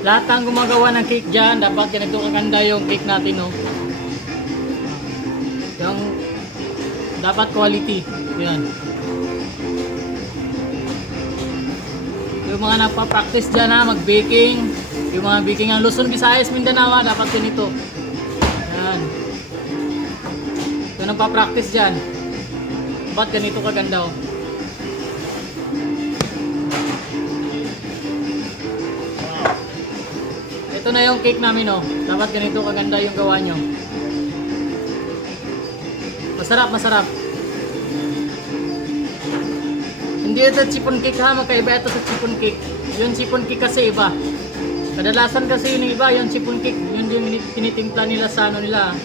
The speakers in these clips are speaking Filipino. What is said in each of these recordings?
Lahat ng gumagawa ng cake dyan, dapat ganito kaganda yung cake natin, no? Yung dapat quality. Yan. Yung mga nagpa-practice dyan ha, mag-baking. Yung mga baking ng Luzon, Visayas, Mindanao ha, dapat ganito. Yan. Yung nagpa-practice dyan, dapat ganito kaganda, oh. Ito na yung cake namin, oh. Dapat ganito kaganda yung gawa nyo. Masarap, masarap. Hindi ito chiffon cake ha, magkaiba ito sa chiffon cake. Yung chiffon cake kasi iba. Kadalasan kasi yun yung iba, yung chiffon cake, yun yung tinitimpla nila sa ano nila,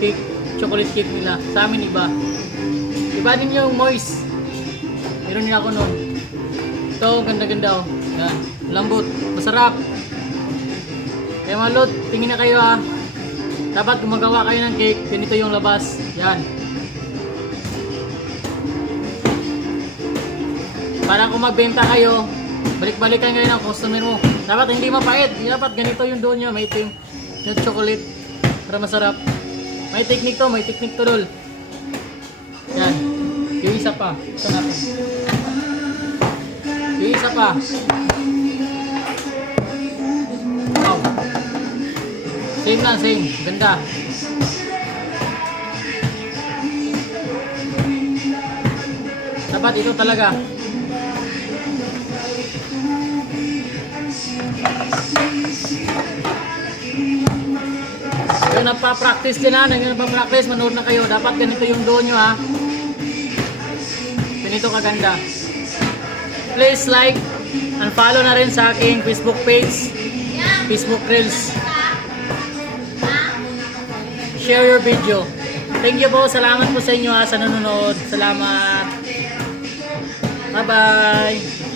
cake, chocolate cake nila. Sa amin iba. Iba din yung moist. Meron niya ako nun. Ito, ganda-ganda, oh. Yan, lambot, masarap. Kaya mga lot, tingin na kayo ha. Dapat gumagawa kayo ng cake, ganito yung labas. Yan. Para kung magbenta kayo, balik-balikan kayo ng customer mo. Dapat hindi mapait. Dapat ganito yung doon nyo, may itim. Yung chocolate. Para masarap. May technique to, may technique to dol. Yan. Yung isa pa. Ito natin. Yung isa pa. Wow. Same na, same. Ganda. Dapat ito talaga. Yung nagpa-practice din ha, yung nagpa-practice, manood na kayo. Dapat ganito yung doon nyo ha. Ganito kaganda. Please like and follow na rin sa aking Facebook page, Facebook Reels. Share your video. Thank you po. Salamat po sa inyo ha, sa nanonood. Salamat. Bye bye.